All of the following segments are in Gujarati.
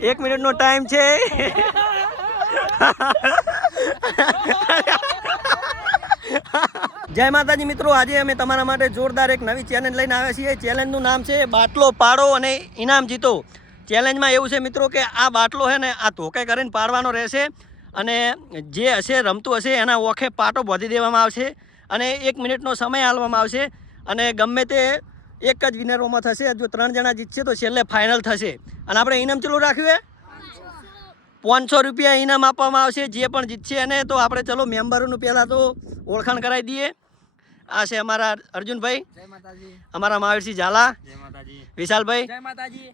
1 મિનિટનો ટાઈમ છે. જય માતાજી મિત્રો, આજે અમે તમારા માટે જોરદાર એક નવી ચેલેન્જ લઈને આવ્યા છીએ. ચેલેન્જનું નામ છે બાટલો પાડો અને ઇનામ જીતો. ચેલેન્જમાં એવું છે મિત્રો કે આ બાટલો છે ને આ ધોકે કરીને પાડવાનો રહેશે અને જે હશે રમતું હશે એના ઓખે પાટો બાંધી દેવામાં આવશે અને 1 મિનિટનો સમય આપવામાં આવશે અને ગમે તે એક જ વિનરોમાં થશે. જો 3 જણા જીતશે તો છેલ્લે ફાઇનલ થશે. અને આપણે ઇનામ ચલો રાખ્યું 500 રૂપિયા ઇનામ આપવામાં આવશે જે પણ જીતશે એને. તો આપણે ચલો મેમ્બરોનું પહેલાં તો ઓળખાણ કરાવી દઈએ. આ છે અમારા અર્જુનભાઈ, અમારા મહાવીરસિંહ ઝાલા, વિશાલભાઈ,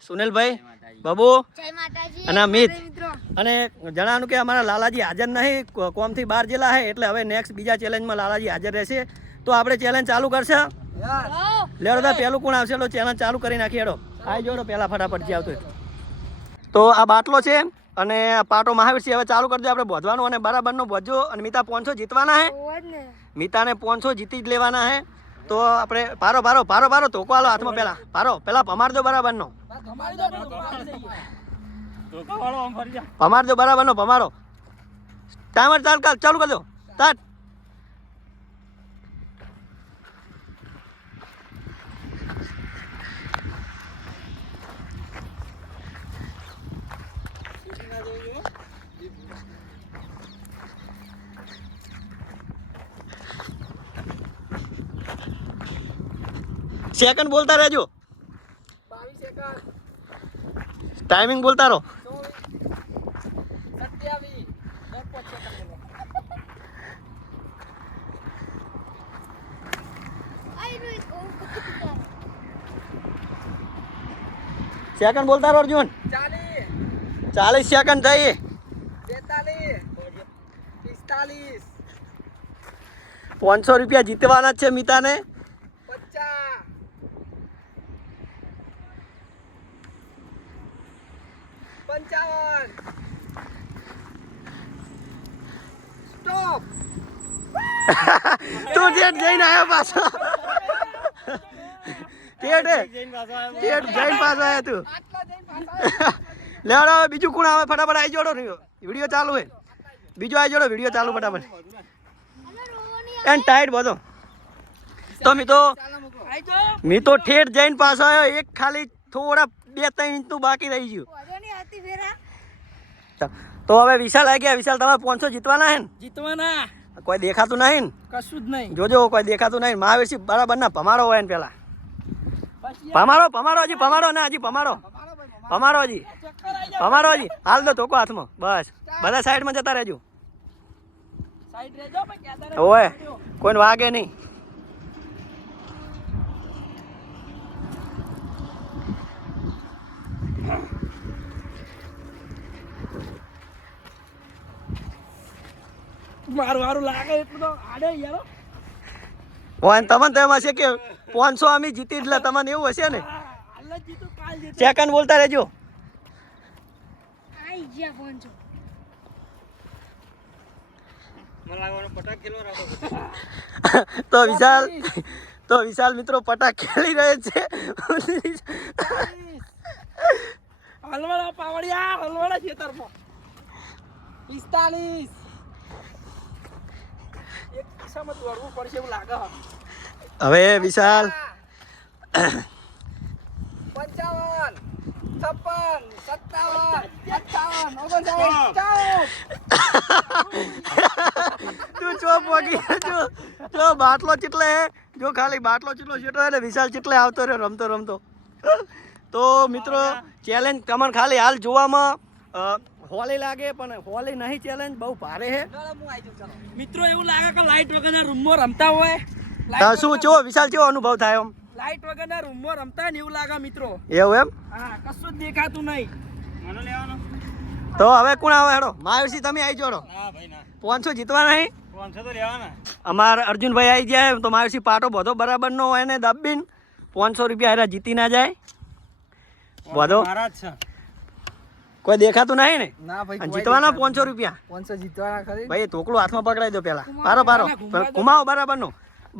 સુનિલભાઈ, બાબુ અને અમિત. અને જણાવવાનું કે અમારા લાલાજી હાજર નહીં, કોમથી બહાર જેલા છે એટલે હવે નેક્સ્ટ બીજા ચેલેન્જમાં લાલાજી હાજર રહેશે. તો આપણે ચેલેન્જ ચાલુ કરશે. લેડો પહેલું કોણ આવશે એટલે ચેલેન્જ ચાલુ કરી નાખીએ. હેડો આવી જોડો પહેલાં ફટાફટ જે આવતું. તો આ બાટલો છે અને પાટો મહાવીરસિંહ હવે ચાલુ કરજો. આપણે બોધવાનું અને બરાબરનો બોધજો. અને મિતા 500 જીતવાના હે. મિતાને 500 જીતી જ લેવાના હે. તો આપણે પારો પારો પારો પારો ધોકો આલો હાથમાં. પહેલા પહેલા પમારજો બરાબરનો. પમારજો બરાબરનો પમારો. ટાઈમર ચાલુ કરજો. સ્ટાર્ટ. સેકન્ડ બોલતા રહેજો. 22 સેકન્ડ. ટાઈમિંગ બોલતા રહો. 27 સેકન્ડ બોલતા રહો અર્જુન. 40 સેકન્ડ થઈ. 42 45 500 રૂપિયા જીતવાના છે મિતાને. 55 સ્ટોપ. તું જેટ જઈને આવ્યો પાછો. ટેટ જઈને પાછો આવ્યો તું. લેવડો બીજું કોણ આવે ફટાફટ આવી જોડો. વિડીયો ચાલુ હે. બીજો આવી જોડો વિડીયો ચાલુ ફટાફટ. એન ટાઈટ બધો. તો મીતો ઠેઠ જઈને પાછો આવ્યો. એક ખાલી થોડા 2-3 ઇંચનું બાકી રહી ગયું. તો હવે વિશાલ આવી ગયા. વિશાલ તમારે 500 જીતવાના હે ને? જીતવાના. કોઈ દેખાતું નહીં ને? કશું જ નહીં. જોજો કોઈ દેખાતું નહીં. મહાવીરસિંહ બરાબર ના ભમારો હોય ને પેલા. ભમારો હજી ભમારો ને હજી ભમારો હજી હાલ દો ધોકો હાથમાં. બસ બધા સાઈડમાં જતા રહેજો. ઓય કોઈને વાગે નહીં. મારું લાગે એટલું તો આડે યાર. તમને તો એમ હશે કે 500 અમે જીતી એટલે તમને એવું હશે ને. સેકન્ડ બોલતા રહેજો. તો વિશાલ મિત્રો પટાક ખેલી રહે છે. હલવાડા પાવડિયા હલવાડા ખેતરમાં 45 એક દિશામાં દોડવું પડશે એવું લાગે. હવે વિશાલ 55 56 57 58 59 તું ચોપ વાગી જો બાટલો ચીટલે જો ખાલી બાટલો ચીટલો છેટો એટલે વિશાલ ચીટલે આવતો રહ્યો રમતો રમતો. તો મિત્રો ચેલેન્જ તમને ખાલી હાલ જોવામાં હોલી લાગે પણ હોલી નહીં. ચેલેન્જ બહુ ભારે છે મિત્રો. એવું લાગે કે લાઈટ વગરના રૂમમાં રમતા હોય. શું ચો વિશાલ કેવો અનુભવ થાય એમ? લાઈટ વગરના રૂમમાં રમતા ને એવું લાગે મિત્રો. એવું એમ? હા, કશું જ દેખાતું નહીં. મને લેવાનો. તો હવે કોણ આવે? હેડો મહાવીરસિંહ તમે આવી જોડો. 500 જીતવા નહીં. 500 તો લેવાના. અમારા અર્જુનભાઈ આવી જાય તો મહાવીરસિંહ પાટો બધો બરાબર નો હોય ને દબીન 500 રૂપિયા હેરા જીતી ના જાય. બધો કોઈ દેખાતું નહીં ને? ના ભાઈ. જીતવાના 500 રૂપિયા. 500 જીતવાના ખરી. ભાઈ ધોકલું હાથમાં પકડાઈ દો પેલા. પારો કુમાવો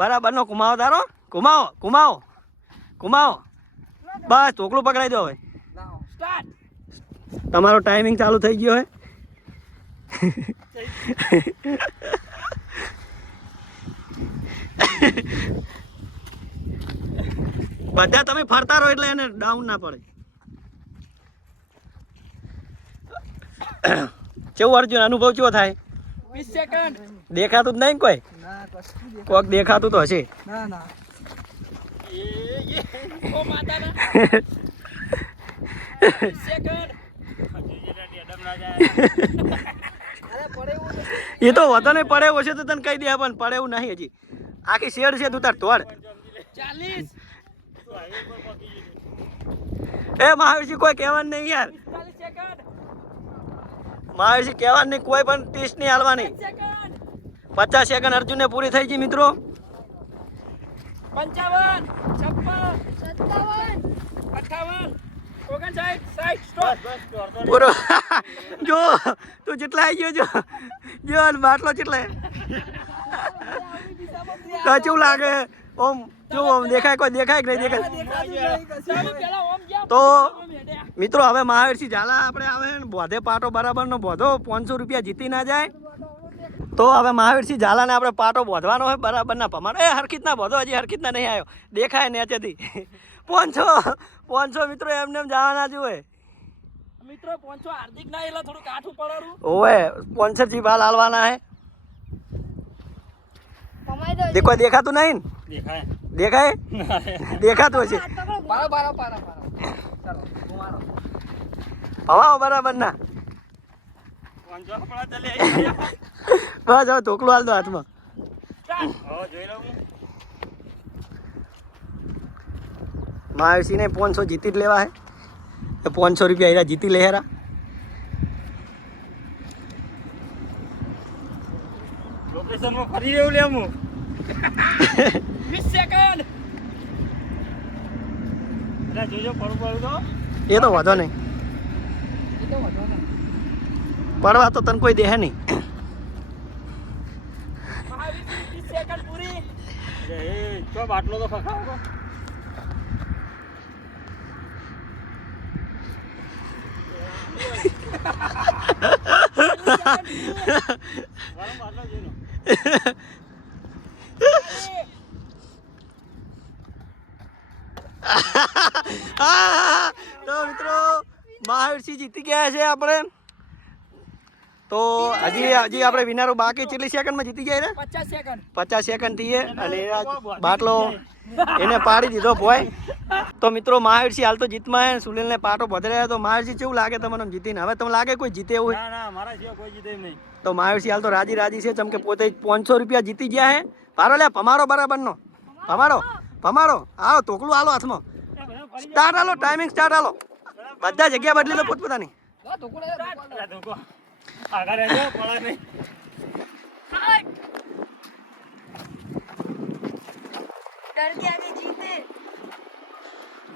બરાબરનો કુમાવો તારો. કુમાવો બસ ધોકલું પકડાઈ દો હવે. તમારો ટાઈમિંગ ચાલુ થઈ ગયો હે. બધા તમે ફરતા રહો એટલે એને ડાઉન ના પડે. કેવું અર્જુન અનુભવ કેવો થાય? 20 સેકન્ડ. દેખાતું જ નહીં કોઈ? કોક દેખાતું તો હશે. ઓ માતાના. 20 સેકન્ડ. એ તો વધો નહીં પડે એવું છે તો તને કહી દે, પણ પડે એવું નહીં હજી. આખી શેડ છે તું તાર તોડ. 40. એ મહાવીરજી કોઈ કહેવાનું નહીં યાર. 45 સેકન્ડ. મહાવીરજી કહેવાનું નહીં, કોઈ પણ ટીસ્ટ નહીં હાલવાની. 50 સેકન્ડ. 50 સેકન્ડ અર્જુનને પૂરી થઈ ગઈ મિત્રો. 55 56 57 58 59 60 સ્ટોપ. પૂરો. જો તું જેટલા આવી ગયો જો અને બાટલો જેટલા તો કેવું લાગે ઓમ? જો ઓમ દેખાય? કોઈ દેખાય કે નહીં દેખાય? તો મિત્રો હવે મહાવીરસિંહ ઝાલા આપણે આવે ને બોધે પાટો બરાબરનો બોધો 500 રૂપિયા જીતી ના જાય તો હવે મહાવીરસિંહ ઝાલાને આપણે પાટો બોધવાનો હોય બરાબરના પ્રમાણે. એ હરખીતના બોધો, હજી હરખીતના નહીં આવ્યો, દેખાય નેચેથી. 500 મિત્રો એમને એમ જવાના જોઈએ. મિત્રો 500 હાર્દિક ના એટલે થોડું કાઠું પડવાનું. ઓવે સ્પોન્સરશીપ હાલ હાલવાના હે. દેખો દેખાતું નહીં ને? દેખાય દેખાતું હશે. હવાઓ બરાબર ના. બસ હવે ઢોકળું હાલ દો હાથમાં. મહાવીરસિંહને 500 જીતી જ લેવા હે. 500 રૂપિયા એરા જીતી લે હેરા. લોકેશનમાં ફરી રહ્યું લે હું. 20 સેકન્ડ. એટલે જોજો પડવું તો. એ તો વાંધો નહીં, પડવા તો તને કોઈ દેહે નહીં. 20 સેકન્ડ પૂરી. એ તો બાટલો તો ખખાવો. બાટલો જોઈ લો. તો મિત્રો મહાવીરસિંહ જીતી ગયા છે આપણે. તો હજી આપણે વિનારો બાકી. કેટલી સેકન્ડમાં જીતી ગયા રે? 50 સેકન્ડ. 50 સેકન્ડ થઈએ અને બાટલો એને પાડી દીધો ભોય. તો મિત્રો મહાવીરસિંહ હાલ તો જીતમાં હે. સુનિલને પાટો ભદરાયો તો મહાવીરસિંહ કેવું લાગે તમને જીતીને? હવે તમને લાગે કોઈ જીતે એવું? ના ના, મારા સિવાય કોઈ જીતે નહીં. તો મહાવીરસિંહ હાલ તો રાજી છે, ચમ કે પોતે 500 રૂપિયા જીતી ગયા હે. પારો લે ભમારો બરાબરનો ભમારો. આવો તોકલું હાલો હાથમાં. સ્ટાર્ટ હાલો, ટાઈમિંગ સ્ટાર્ટ હાલો. બધા જગ્યા બદલી લો પોતપોતાની. આગળ રહેજો, પડા નહીં. डर के आगे जीते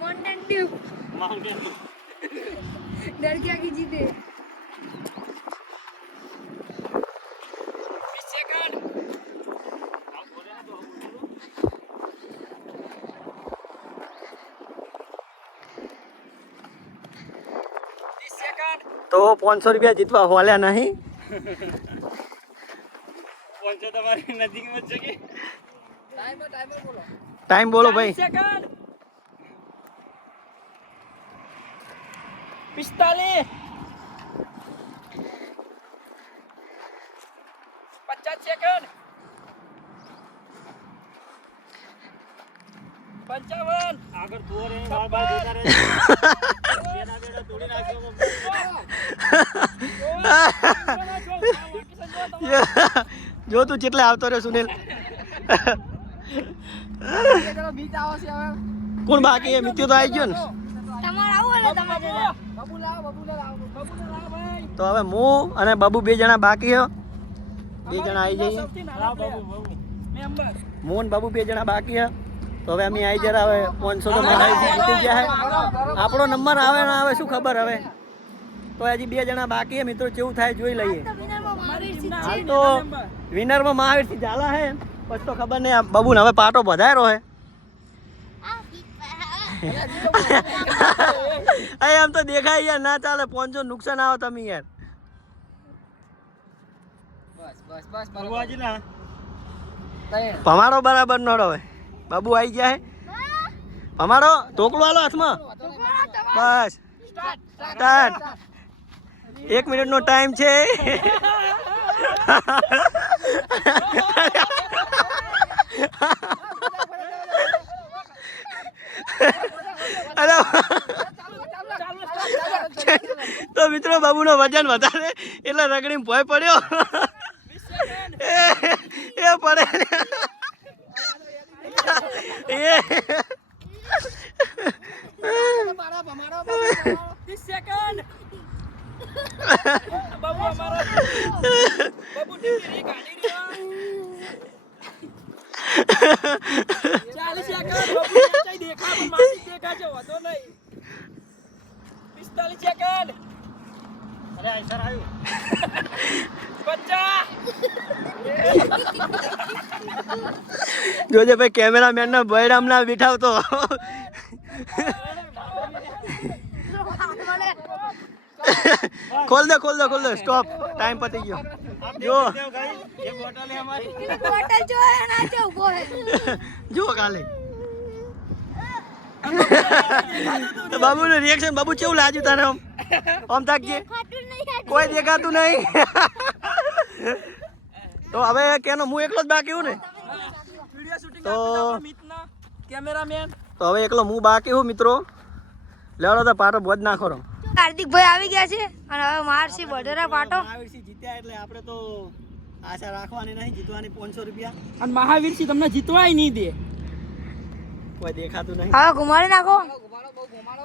माउंटेन ड्यू માઉન્ટેન डर के आगे जीते 20 સેકન્ડ. તો 500 રૂપિયા જીતવા હોલ્યા નહીં. પહોંચો તમારી નજીકમાં જ છે કે ટાઈમ બોલો ભાઈ. 40 સેકન્ડ. 45 50 સેકન્ડ. 55 આગળ તુવર એને બાર બાર જોતા રહે. બેડા બેડા તોડી નાખ્યો. જો તું કેટલે આવતો રે સુનિલ. કોણ બાકી? એ મિત્યો તો આવી ગયો ને. તમારે આવું એટલે તમારે તો હવે હું અને બાબુ 2 જણા બાકી હો. 2 જણા આવી જઈએ. સૌથી નાના player. મેમ્બર. હું અને બાબુ 2 જણા બાકી હે. તો હવે અમે આવી જરા. હવે 500 તો મહાવીરસિંહ જીતી ગયા હે. આપણો નંબર આવે ના આવે શું ખબર હવે. તો હજી 2 જણા બાકી હે મિત્રો. કેવું થાય જોઈ લઈએ. હાલ તો વિનરમાં મહાવીરસિંહ ઝાલા હે. પછી તો ખબર નહીં. આ બાબુને હવે પાટો બધાયરો હે. અહીં આમ તો દેખાય યાર, ના ચાલે. 500 નુકસાન આવો તમે યાર. ભરવાજી ના ભમાડો બરાબર નો હવે. બાબુ આવી ગયા હે. ભમાડો ઢોકળું હાલો હાથમાં. બસ સ્ટાર્ટ. 1 મિનિટનો ટાઈમ છે. અરે તો મિત્રો બાબુનો વજન વધારે એટલે રગડીને ભોય પડ્યો. એ પડે એ 30 સેકન્ડ. બાબુ અમારો બાબુ ટીવી ગાડી રહ્યો. 40 સેકન્ડ. બાબુ ચાઈ દેખા પણ માટી દેખાશે વધો નહીં. 45 સેકન્ડ. અરે આ સર આવ્યું 50. જોજે ભાઈ કેમેરામેન ને બૈરામ ના બિઠાવતો. ખોલ દે સ્ટોપ. ટાઈમ પતી ગયો. જો ये बोतल है हमारी બોટલ જો એના જો ઉભો હે. જો કાલે બાબુનું રિએક્શન. બાબુ કેવું લાગ્યું તને? આમ તાકજે. ખાટું નહીં આ. કોઈ દેખાતું નહીં. તો હવે કેનો હું એકલો જ બાકી હું ને. વિડિયો શૂટિંગ તો- આપી મિતના કેમેરામેન. તો હવે એકલો હું બાકી હું મિત્રો. લેવડો તો પાટો બોજ નાખો રો. હાર્દિકભાઈ આવી ગયા છે અને હવે મારસી બઢેરા પાટો. મહાવીરસિંહ જીત્યા એટલે આપણે તો આશા રાખવાની નહીં. જીતવાની 500 રૂપિયા. અને મહાવીરસિંહ તમને જીતવાય નહીં દે. કોઈ દેખાતું નહીં. હવે ઘુમાડી નાખો.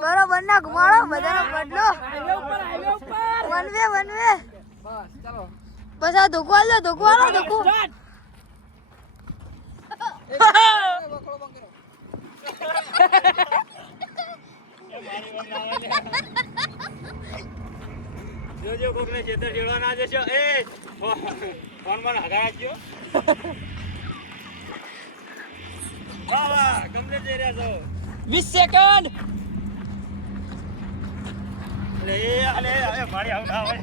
બરોબર ના ઘુમાડો બધાનો બદલો. હાઈવે ઉપર વન વે બસ આ ધોકો આલો ધોકો. સ્ટાર્ટ. જો જો કોકને છેતર જેડવા ના જશો એ ફોન માં હગાડજો વાહ વાહ કમ્પ્લીટ જઈ રહ્યા છો 20 સેકન્ડ. અલે અલે હવે મારી આવું ના હોય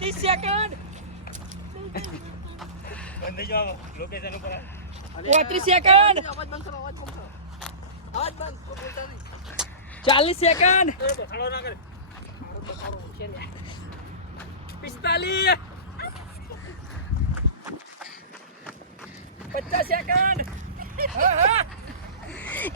30 સેકન્ડ. બંધ જાવ લોકેશન ઉપર 35 સેકન્ડ. 40 સેકન્ડ. ખડો ના કરે 45. 50 સેકન્ડ. હા હા.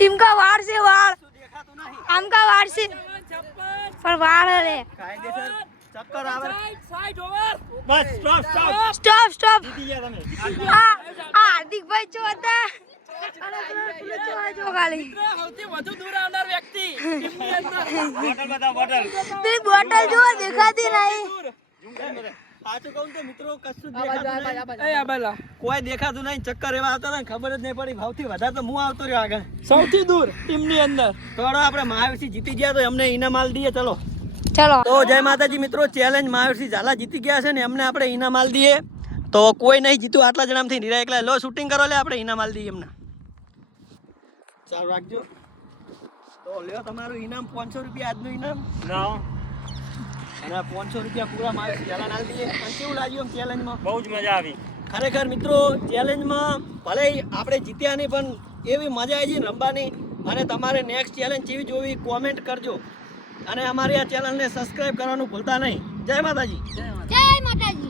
इनका वार से वार દેખાતું નહીં. आमका वार से 56. पर वार है. કાયદેસર ચક્કર આવે. Side over. Bus stop stop stop stop. જીતી ગયા તમે हार्दिक भाई जो હતા જો ખાલી સૌથી વધુ દૂર આવનાર વ્યક્તિ ટીમની અંદર. બોટલ બતાવો બોટલ પેલી બોટલ જો દેખાતી નહીં. સાચું કહું તો મિત્રો કશું જ દેખાતું નહીં. એ આ બાલા કોઈ દેખાતું નહીં. ચક્કર એવા આવતા હતા ને ખબર જ નહીં પડી. ભાવથી વધારે તો હું આવતો રહ્યો આગળ. સૌથી દૂર ટીમની અંદર. તો હાલો આપણે મહાવીરસિંહ જીતી ગયા તો એમને ઇનામ આલ દઈએ. ચલો ચલો તો જય માતાજી મિત્રો. ચેલેન્જ મહાવીરસિંહ ઝાલા જીતી ગયા છે ને એમને આપણે ઇનામ આલ દઈએ. તો કોઈ નહીં જીતું આટલા જણામાંથી નિરા એકલા. લો શૂટિંગ કરો. લે આપણે ઇનામ આલ દઈએ એમને. ચાલો રાખજો. તો લ્યો તમારું ઇનામ 500 રૂપિયા આજનું ઇનામ. ના અને 500 રૂપિયા પૂરા મહાવીરસિંહ ઝાલાને આલ દઈએ. અને કેવું લાગ્યું એમ ચેલેન્જમાં? બહુ જ મજા આવી ખરેખર મિત્રો ચેલેન્જમાં ભલે આપણે જીત્યા નહીં પણ એવી મજા આવી છે ને રમવાની. અને તમારે નેક્સ્ટ ચેલેન્જ જેવી જોવી કોમેન્ટ કરજો. અને અમારી આ ચેનલને સબસ્ક્રાઈબ કરવાનું ભૂલતા નહીં. જય માતાજી. જય માતાજી.